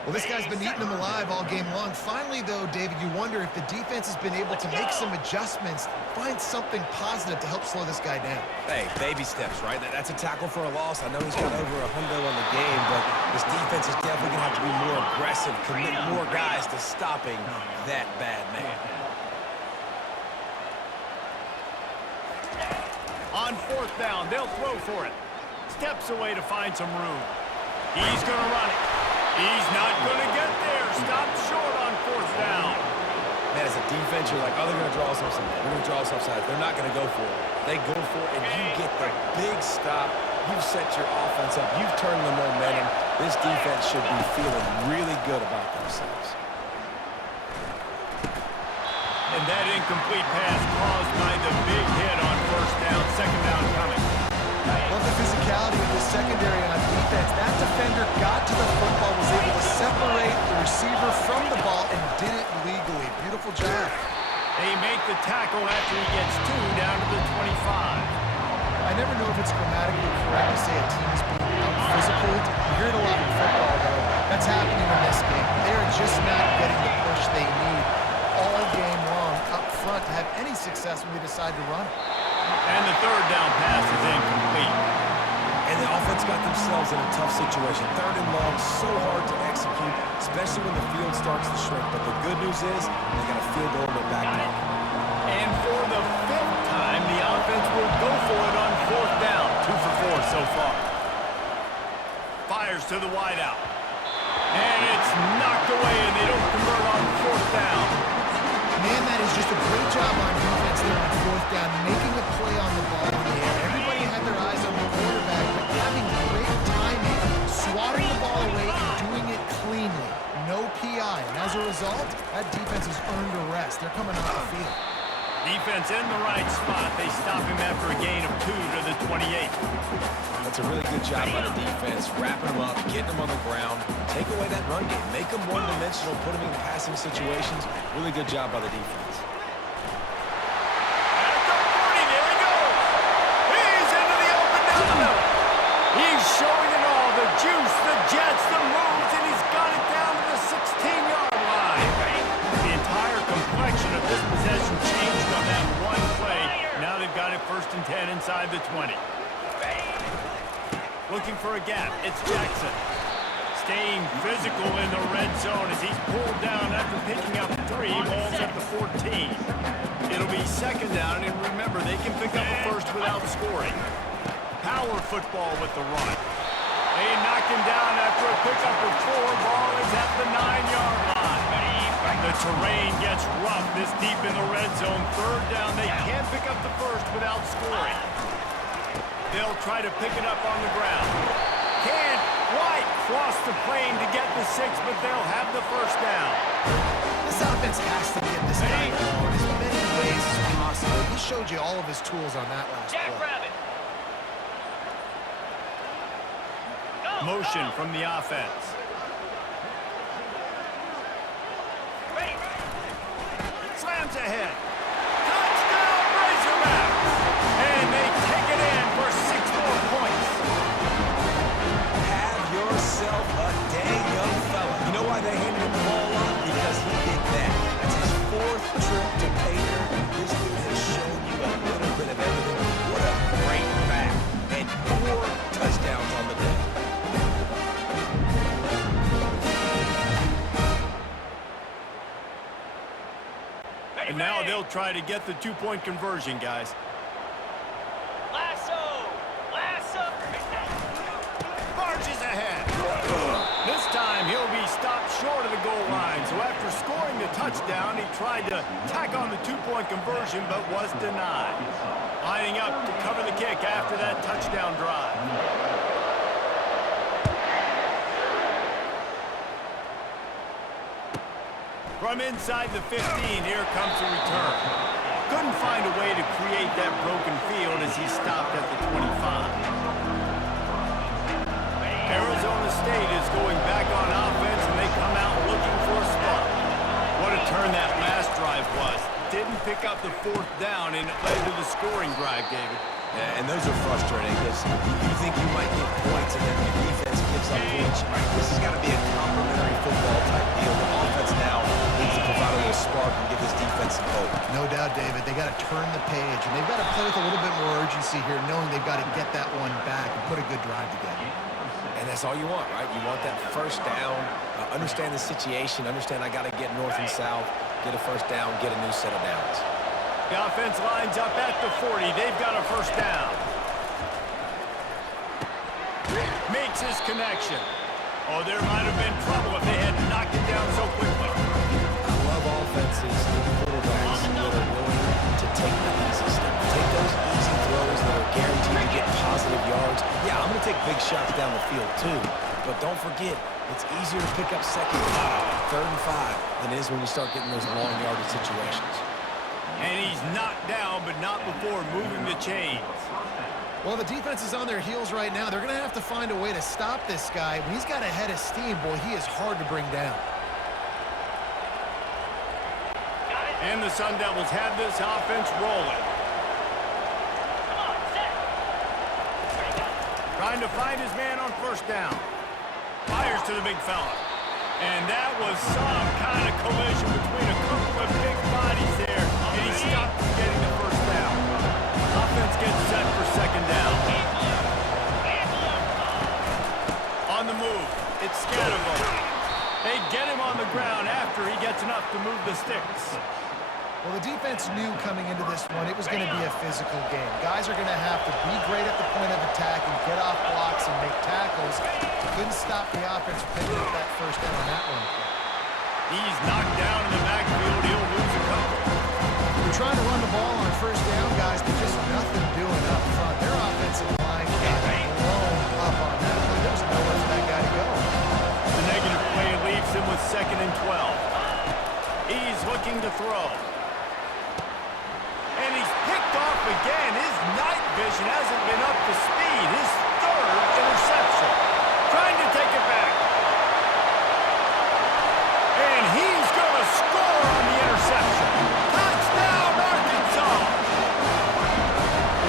Well, this guy's been eating them alive all game long. Finally, though, David, you wonder if the defense has been able to make some adjustments, find something positive to help slow this guy down. Hey, baby steps, right? That's a tackle for a loss. I know he's got over $100 on the game, but this defense is definitely going to have to be more aggressive, commit more guys to stopping that bad man. On fourth down, they'll throw for it. Steps away to find some room. He's going to run it. He's not going to get there. Stopped short on fourth down. Man, as a defense, you're like, oh, they're going to draw us offside. They're going to draw us offside. They're not going to go for it. They go for it, and you get the big stop. You've set your offense up. You've turned the momentum. This defense should be feeling really good about themselves. And that incomplete pass caused by the big hit on first down. Second down coming. Love the physicality of the secondary on defense. That defender got to the football, was able to separate the receiver from the ball, and did it legally. Beautiful job. They make the tackle after he gets 2 down to the 25. I never know if it's grammatically correct to say a team is being out-physical. You hear it a lot in football, though. That's happening in this game. They're just not getting the push they need all game long up front to have any success when they decide to run. And the third down pass is incomplete. And the offense got themselves in a tough situation. Third and long, so hard to execute, especially when the field starts to shrink. But the good news is they got a field goal in their back pocket. And for the 5th time, the offense will go for it on fourth down. 2 for 4 so far. down, making a play on the ball in the air. Everybody had their eyes on the quarterback, but having great timing, swatting the ball away and doing it cleanly. No PI, and as a result, that defense has earned a rest. They're coming off the field. Defense in the right spot. They stop him after a gain of 2 to the 28. That's a really good job by the defense, wrapping them up, getting them on the ground, take away that run game, make them one-dimensional, put them in passing situations. Really good job by the defense. At the 40, there he goes. He's into the open down the middle. He's showing it all, the juice, the jets, the moves, and he's got it down to the 16-yard line. The entire complexion of this possession changed on that one play. Now they've got it 1st and 10 inside the 20. Looking for a gap, it's Jackson. Staying physical in the red zone as he's pulled down after picking up 3 balls at the 14. It'll be 2nd down, and remember, they can pick up a first without scoring. Power football with the run. They knock him down after a pickup of 4. Ball is at the 9-yard line. The terrain gets rough this deep in the red zone. 3rd down, they can't pick up the first without scoring. They'll try to pick it up on the ground. Can't quite cross the plane to get the 6, but they'll have the 1st down. This offense has to get this guy the ball in as many ways as possible. He showed you all of his tools on that last play. Jackrabbit. Motion from the offense. Ready. Slams ahead. Touchdown, Razorbacks! And they take it in for 6 more points. Have yourself a day, young fella. You know why they handed him the ball off? Because he did that. That's his 4th trip to Pater. This dude has shown you a little bit of everything. What a great back. And 4 touchdowns on the day. And now they'll try to get the 2-point conversion, guys. Lasso. Lasso. Barges ahead. This time he'll be stopped short of the goal line. So after scoring the touchdown, he tried to tack on the 2-point conversion, but was denied. Lining up to cover the kick after that touchdown drive. From inside the 15, here comes the return. Couldn't find a way to create that broken field as he stopped at the 25. Arizona State is going back on offense, and they come out looking for a spark. What a turn that last drive was. Didn't pick up the 4th down, and it led to the scoring drive, David. Yeah, and those are frustrating because you think you might get points and then the defense gives up points. This has got to be a complementary football type deal. The offense now needs to provide a little spark and give this defense some hope. No doubt, David. They got to turn the page, and they've got to play with a little bit more urgency here, knowing they've got to get that one back and put a good drive together. And that's all you want, right? You want that 1st down, understand the situation, understand I got to get north and south, get a 1st down, get a new set of downs. The offense lines up at the 40. They've got a 1st down. Makes his connection. Oh, there might have been trouble if they had knocked it down so quickly. I love offenses and quarterbacks that are willing to take the easy stuff. Take those easy throws that are guaranteed to get positive yards. Yeah, I'm going to take big shots down the field too. But don't forget, it's easier to pick up 2nd and 5, 3rd and 5 than it is when you start getting those long yardage situations. And he's knocked down, but not before moving the chains. Well, the defense is on their heels right now. They're going to have to find a way to stop this guy. When he's got a head of steam, boy, he is hard to bring down. And the Sun Devils have this offense rolling. Come on, set. Ready, go. Trying to find his man on 1st down. Fires to the big fella. And that was some kind of collision between a couple of big bodies there, and he stopped from getting the 1st down. Offense gets set for 2nd down. On the move, it's Scatterbo. They get him on the ground after he gets enough to move the sticks. Well, the defense knew coming into this one it was going to be a physical game. Guys are going to have to be great at the point of attack and get off blocks and make tackles. Couldn't stop the offense from picking up that 1st down on that one. He's knocked down in the backfield. He'll lose a couple. They're trying to run the ball on first down, guys, but just nothing doing up front. Their offensive line got blown up on that play. There's nowhere for that guy to go. The negative play leaves him with 2nd and 12. He's looking to throw. And he's picked off again. His night vision hasn't been up to speed. His 3rd interception. Trying to take it back. And he's going to score on the interception. Touchdown, Arkansas!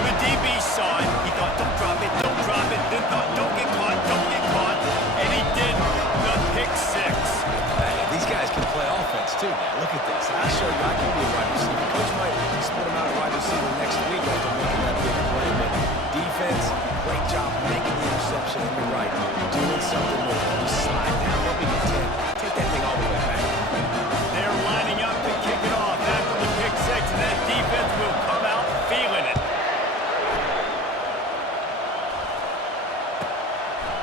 The DB saw it. He thought, don't drop it, don't drop it. Then thought, don't get caught, don't get caught. And he did. The pick 6. Hey, these guys can play offense, too, now. Look at this. I showed you I can be a wide receiver. Coach might split him out a wide receiver next week after making that big play. But defense, great job making the interception. And you're right, doing something with it. You slide down, don't be content. Take that thing all the way back. They're lining up to kick it off after the pick 6, and that defense will come out feeling it.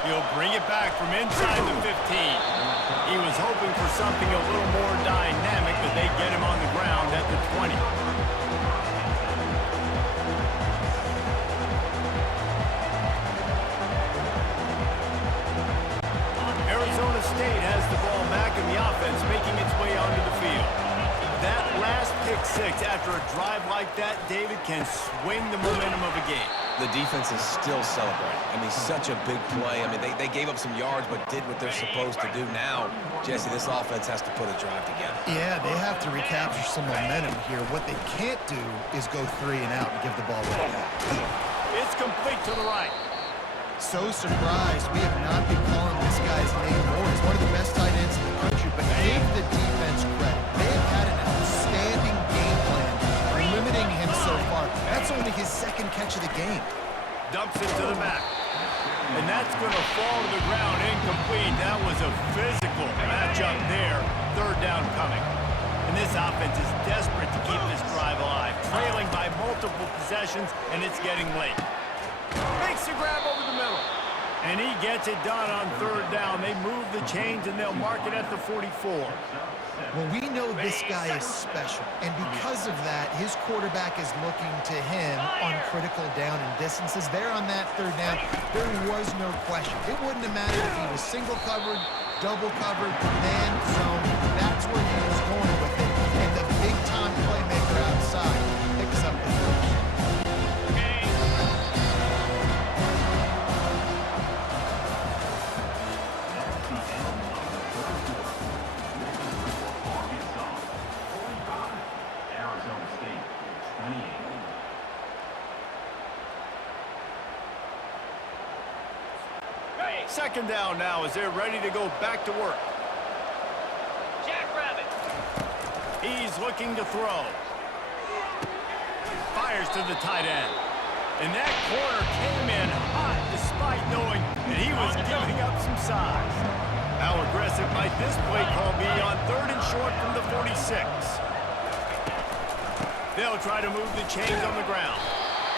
He'll bring it back from inside the 15. He was hoping for something a little more dynamic, but they get him on the ground at the 20. Arizona State has the ball back in the offense, making its way onto the field. That last pick 6 after a drive like that, David, can swing the momentum of a game. The defense is still celebrating. I mean, such a big play. I mean, they gave up some yards but did what they're supposed to do. Now, Jesse, this offense has to put a drive together. Yeah, they have to recapture some momentum here. What they can't do is go 3 and out and give the ball right back. It's complete to the right. So surprised we have not been calling this guy's name more. He's one of the best tight ends in the country, but give the defense credit. They have had an outstanding game plan, limiting him so far. That's only his 2nd catch of the game. Dumps it to the back. And that's going to fall to the ground incomplete. That was a physical matchup there. 3rd down coming. And this offense is desperate to keep this drive alive. Trailing by multiple possessions, and it's getting late. Makes the grab over the middle. And he gets it done on 3rd down. They move the chains, and they'll mark it at the 44. Well, we know this guy is special, and because of that, his quarterback is looking to him on critical down and distances. There on that 3rd down, there was no question. It wouldn't have mattered if he was single covered, double covered, man, zone. That's where he was going with it, and the big-time playmaker outside picks up the first. Second down now as they're ready to go back to work. Jackrabbit. He's looking to throw. Fires to the tight end. And that corner came in hot despite knowing that he was giving up some size. How aggressive might this play call be on 3rd and short from the 46? They'll try to move the chains on the ground.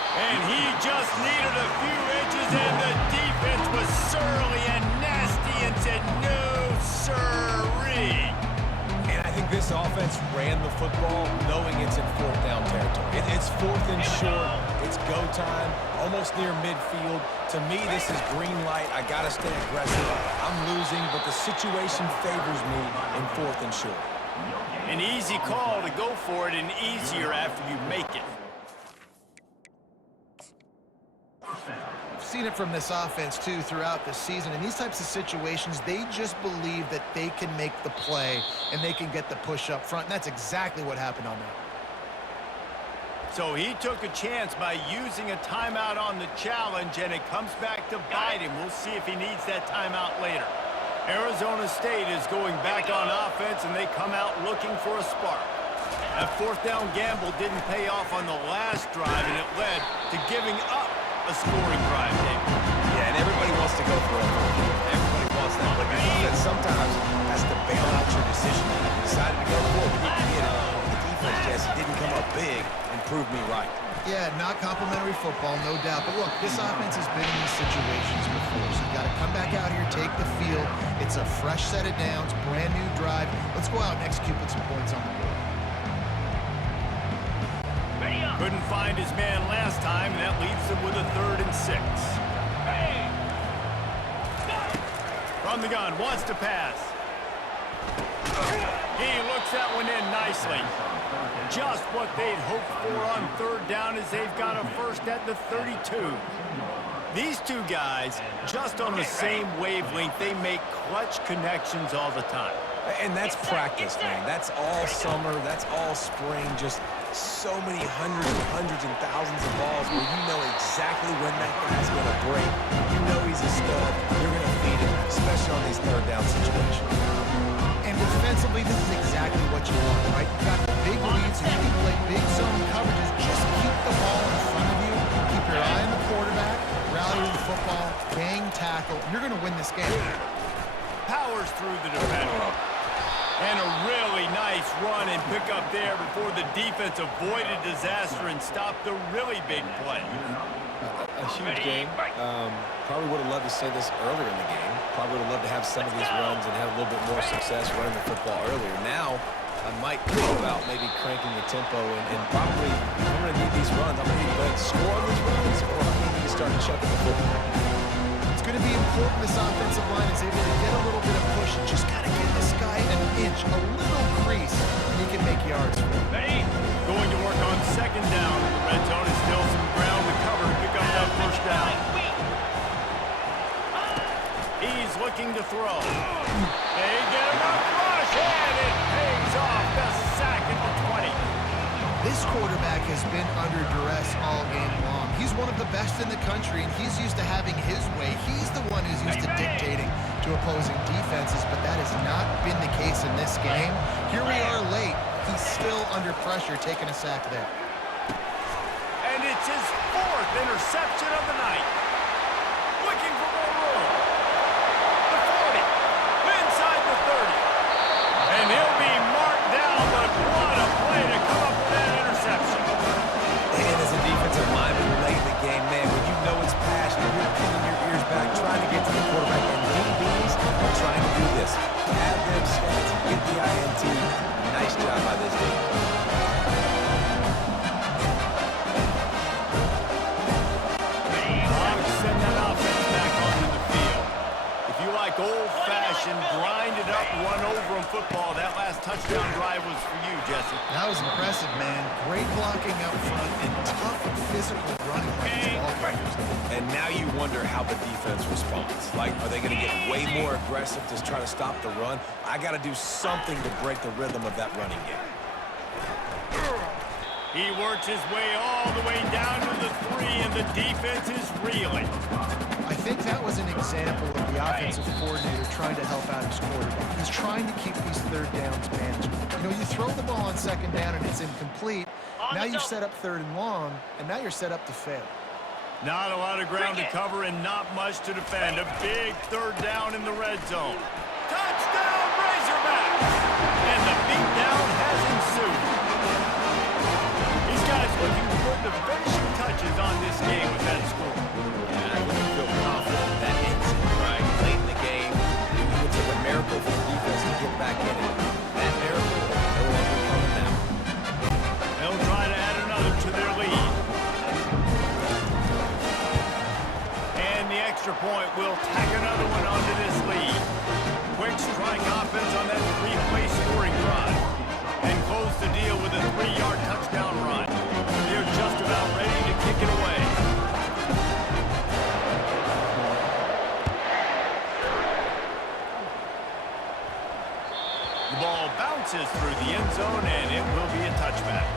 And he just needed a few inches, and the defense was surly and nasty and said, no, sirree. And I think this offense ran the football knowing it's in 4th down territory. It's 4th and short. It's go time, almost near midfield. To me, this is green light. I got to stay aggressive. I'm losing, but the situation favors me in 4th and short. An easy call to go for it, and easier after you make it. I've seen it from this offense, too, throughout the season. In these types of situations, they just believe that they can make the play and they can get the push up front, and that's exactly what happened on that. So he took a chance by using a timeout on the challenge, and it comes back to bite him. We'll see if he needs that timeout later. Arizona State is going back on offense, and they come out looking for a spark. That 4th down gamble didn't pay off on the last drive, and it led to giving up a scoring drive, David. Yeah, and everybody wants to go for it. Everybody wants that, but your defense sometimes has to bail out your decision. You decided to go for it, but you can get it. The defense, Jesse, didn't come up big and prove me right. Yeah, not complimentary football, no doubt. But look, this offense has been in these situations before, so you got to come back out here, take the field. It's a fresh set of downs, brand new drive. Let's go out and execute with some points on the board. Couldn't find his man last time, and that leaves them with a 3rd and 6. From the gun, wants to pass. He looks that one in nicely. Just what they'd hoped for on 3rd down as they've got a first at the 32. These two guys, just on the same wavelength, they make clutch connections all the time. And that's practice, man. That's all summer. That's all spring. Just so many hundreds and thousands of balls where you know exactly when that guy's going to break. You know he's a stud. You're going to feed him, especially on these 3rd down situations. And defensively, this is exactly what you want, right? You've got big leads, and you can play big zone coverages. Just keep the ball in front of you. Keep your eye on the quarterback. Rally to the football. Gang tackle. You're going to win this game. Powers through the defender. And a really nice run and pick up there before the defense avoided disaster and stopped the really big play. A huge game. Probably would have loved to say this earlier in the game. Probably would have loved to have some of these runs and have a little bit more success running the football earlier. Now, I might think about maybe cranking the tempo and probably, I'm going to need these runs. I'm going to need to go ahead and score on these runs, or I'm going to need to start chucking the football. It's going to be important this offensive line is able to get a little bit of push. Just got to give this guy an inch, a little crease, and he can make yards for him. Going to work on 2nd down. The red zone is still some ground to cover to pick up that 1st down. He's looking to throw. They get him a rush, and it pays off. The sack at the 20. This quarterback has been under duress all game long. He's one of the best in the country, and he's used to having his way. He's the one who's used to dictating to opposing defenses, but that has not been the case in this game. Here we are late. He's still under pressure, taking a sack there. And it's his 4th interception of the night. Looking for more room. The 40. Inside the 30. And he'll be marked down, but what a play to come up with that interception. And as a defensive lineman late in the game, man, when you know it's passion, you're pinning your ears back, trying to get to the quarterback, and DBs are trying to do this. Have them stats and get the INT. Nice job by this team. Send that offense back onto the field. If you like old-fashioned, grind-it-up, run-over-'em football, that last touchdown drive was for you, Jesse. That was impressive, man. Great blocking up front and tough physical running by these ball carriers. And now you wonder how the defense responds. Like, are they going to get way more aggressive to try to stop the run? I got to do something to break the rhythm of that running game. He works his way all the way down to the 3, and the defense is reeling. I think that was an example of the offensive coordinator trying to help out his quarterback. He's trying to keep these 3rd downs manageable. You know, you throw the ball on 2nd down and it's incomplete. Now you've set up 3rd and long, and now you're set up to fail. Not a lot of ground to cover and not much to defend. A big 3rd down in the red zone. Touchdown, Razorbacks! And the beatdown has ensued. These guys looking to put the finishing touches on this game with that score. Yeah, I really feel confident that ends it, right? Late in the game, it would take a miracle for the defense to get back in it. That miracle will no longer coming now. They'll try to add another to their lead. And the extra point will tack another one onto this lead. Quick strike offense on that 3-play scoring drive. And close the deal with a 3-yard touchdown run. They're just about ready to kick it away. The ball bounces through the end zone, and it will be a touchback.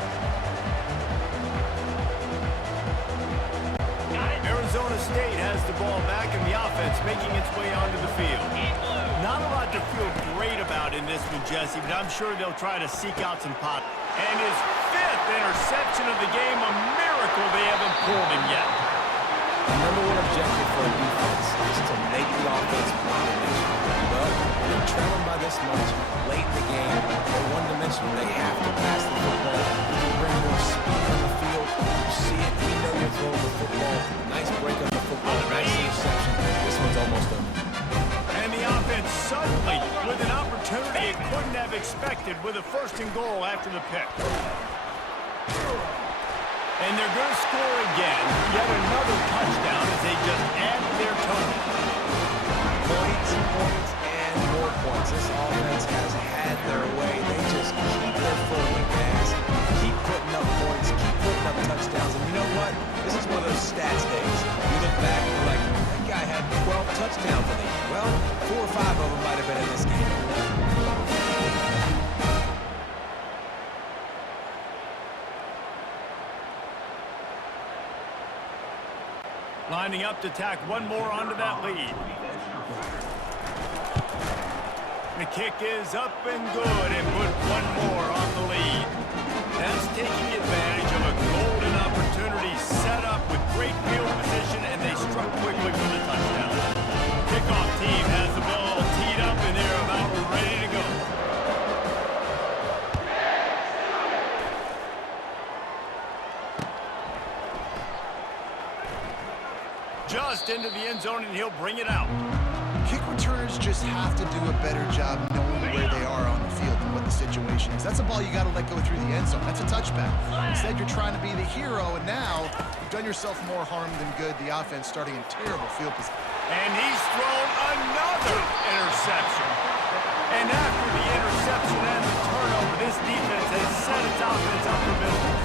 Arizona State has the ball back, and the offense making its way onto the field. Not a lot to feel great about in this one, Jesse, but I'm sure they'll try to seek out some pop. And his 5th interception of the game, a miracle they haven't pulled him yet. The number one objective for a defense is to make the offense one-dimensional. Well, when they're trailing by this much, late in the game, they're one-dimensional. They have to pass the football. You can bring more speed on the field. You see it. We know you're throwing the football. Nice break on the football. Nice interception. This one's almost over. And the offense suddenly with an opportunity it couldn't have expected with a 1st and goal after the pick. And they're going to score again. Yet another touchdown as they just add to their total. Points, points, and more points. This offense has had their way. They just keep their foot on the gas, keep putting up points, keep putting up touchdowns. And you know what? This is one of those stats days. You look back and you're like, that guy had 12 touchdowns in it. Well, 4 or 5 of them might have been in this game. Lining up to tack one more onto that lead. The kick is up and good and put one more on the lead. That's taking advantage of a golden opportunity set up with great field position, and they struck quickly for the touchdown. Kickoff team has the ball teed up and they're about ready to go. Just into the end zone, and he'll bring it out. Kick returners just have to do a better job knowing where they are on the field and what the situation is. That's a ball you got to let go through the end zone. That's a touchback. Instead, you're trying to be the hero, and now you've done yourself more harm than good. The offense starting in terrible field position. And he's thrown another interception. And after the interception and the turnover, this defense has set its offense up for business.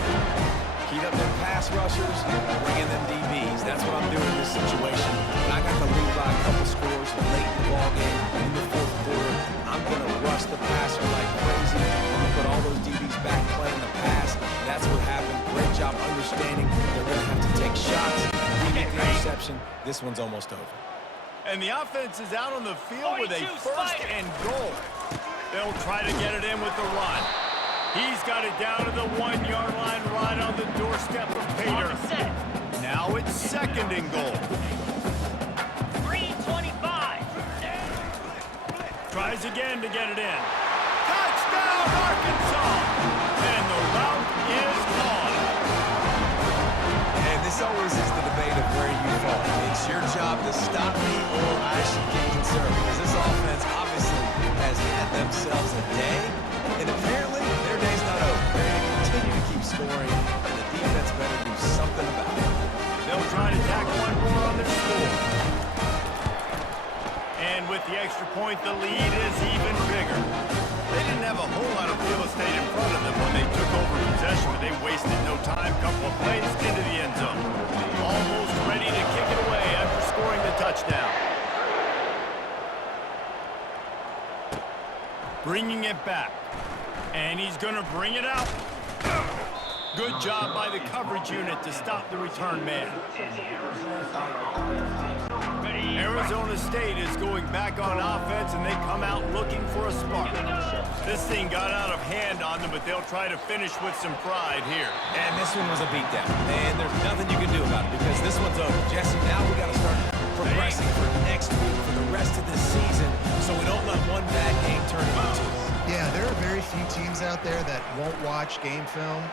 Heat up their pass rushers, bring in them DBs. That's what I'm doing in this situation. When I got the lead by a couple scores late in the ballgame, in the fourth quarter, I'm going to rush the passer like crazy. I'm going to put all those DBs back playing the pass. That's what happened. Great job understanding they're going to have to take shots. We get the interception. This one's almost over. And the offense is out on the field with a first and goal. They'll try to get it in with the run. He's got it down to the 1-yard line right on the doorstep of Pater. Now it's second and goal. 3:25. Tries again to get it in. Touchdown, Arkansas! And the route is on. And this always is the debate of where you fall. It's your job to stop me or I should get concerned, because this offense obviously has had themselves a day, and apparently their day's not over. They're going to continue to keep scoring, and the defense better do something about it. They'll try to tack one more on their score. And with the extra point, the lead is even bigger. They didn't have a whole lot of real estate in front of them when they took over possession, but they wasted no time. Couple of plays into the end zone. Almost ready to kick it away after scoring the touchdown. Bringing it back. And he's going to bring it out. Good job by the coverage unit to stop the return man. Arizona State is going back on offense, and they come out looking for a spark. This thing got out of hand on them, but they'll try to finish with some pride here. And this one was a beatdown. And there's nothing you can do about it, because this one's over. Jesse, now we got to start progressing for next week, for the rest of this season, so we don't let one bad game turn into two. Yeah, there are very few teams out there that won't watch game film,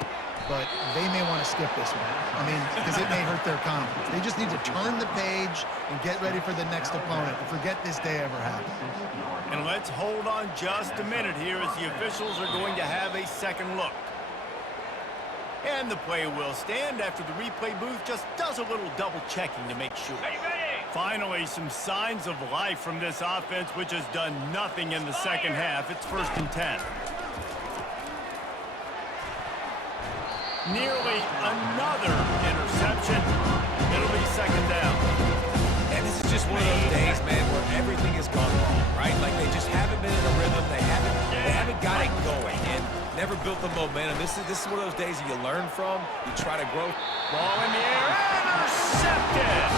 but they may want to skip this one. I mean, because it may hurt their confidence. They just need to turn the page and get ready for the next opponent and forget this day ever happened. And let's hold on just a minute here as the officials are going to have a second look. And the play will stand after the replay booth just does a little double checking to make sure. Finally, some signs of life from this offense, which has done nothing in the second half. It's 1st and 10. Nearly another interception. It'll be second down. And this is just one of those days, man, where everything has gone wrong, right? Like they just haven't been in a rhythm. They haven't got it going and never built the momentum. This is one of those days that you learn from. You try to grow. Ball in the air, intercepted.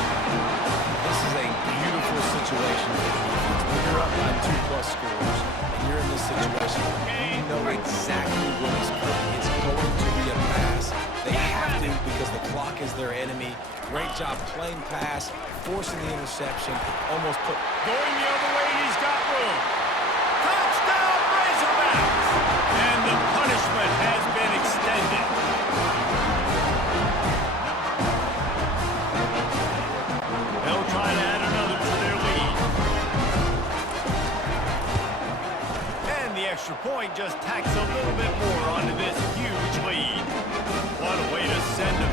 This is a beautiful situation for the defense. When you're up by 2+ scores and you're in this situation, you know exactly what is coming. It's going to be a pass. They have to, because the clock is their enemy. Great job playing pass, forcing the interception, almost put... Going the other way, and he's got room. Touchdown, Razorbacks! And the punishment has been extended. They'll try to add another to their lead. And the extra point just tacks a little bit more onto this huge lead. What a way to send a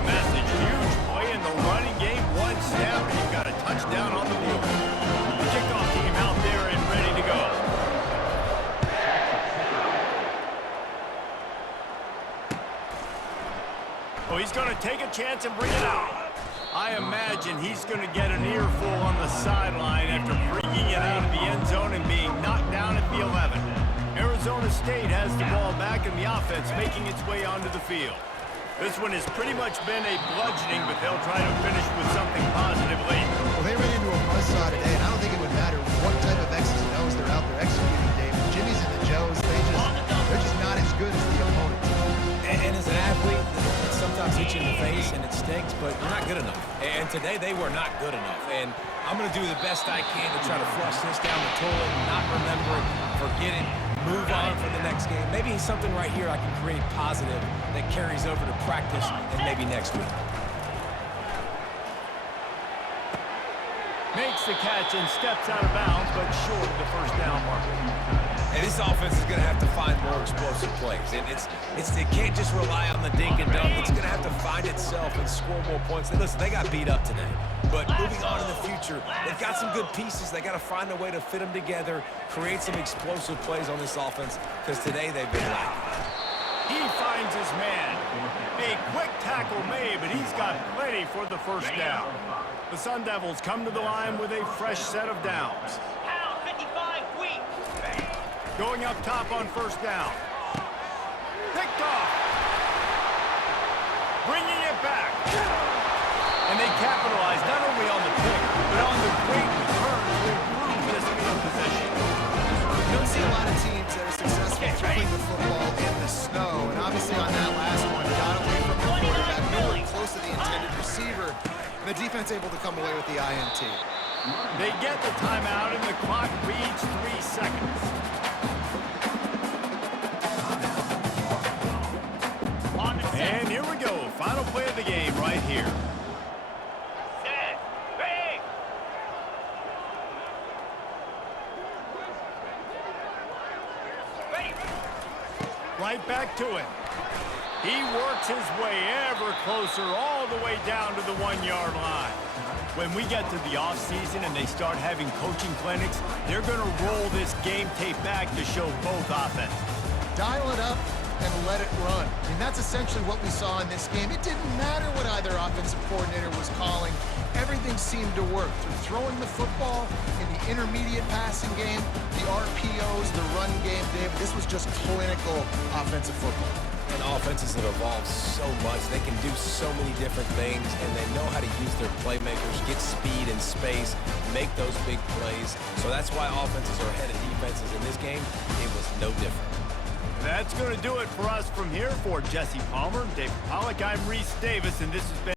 going to take a chance and bring it out. I imagine he's going to get an earful on the sideline after bringing it out of the end zone and being knocked down at the 11. Arizona State has the ball back in the offense, making its way onto the field. This one has pretty much been a bludgeoning, but they'll try to finish with something positive late. Well, they ran into a buzzsaw today, and I don't think it would matter what type of X's and O's they're out there executing, Dave. The Jimmys and the Joes, they're just not as good as the opponents. And as an athlete, it sometimes hits you in the face and it stinks, but you're not good enough. And today they were not good enough. And I'm going to do the best I can to try to flush this down the toilet, not remember it, forget it, move on for the next game. Maybe something right here I can create positive that carries over to practice and maybe next week. Makes the catch and steps out of bounds, but short of the first down marker. And this offense is going to have to find more explosive plays. And it can't just rely on the dink and dunk. It's going to have to find itself and score more points. And listen, they got beat up today. But moving on in the future, they've got some good pieces. They got to find a way to fit them together, create some explosive plays on this offense, because today they've been lacking. He finds his man. A quick tackle made, but he's got plenty for the first down. The Sun Devils come to the line with a fresh set of downs. Pound 55 weak. Going up top on first down. Picked off. Bringing it back. And they capitalize not only on the pick, but on the great return to improve this field position. You don't see a lot of teams that are successful throwing the football in the snow, and obviously on that last one, got away from the quarterback, nowhere close to the intended receiver, and the defense able to come away with the INT. They get the timeout, and the clock reads 3 seconds. And here we go, final play of the game right here. Set. Ready. Ready. Right back to it. He works his way ever closer all the way down to the 1-yard line. When we get to the offseason and they start having coaching clinics, they're going to roll this game tape back to show both offenses. Dial it up and let it run. I mean, that's essentially what we saw in this game. It didn't matter what either offensive coordinator was calling. Everything seemed to work through throwing the football in the intermediate passing game, the RPOs, the run game, Dave. This was just clinical offensive football. And offenses that evolve so much, they can do so many different things, and they know how to use their playmakers, get speed and space, make those big plays. So that's why offenses are ahead of defenses in this game. It was no different. That's going to do it for us from here. For Jesse Palmer, David Pollack, I'm Reese Davis, and this has been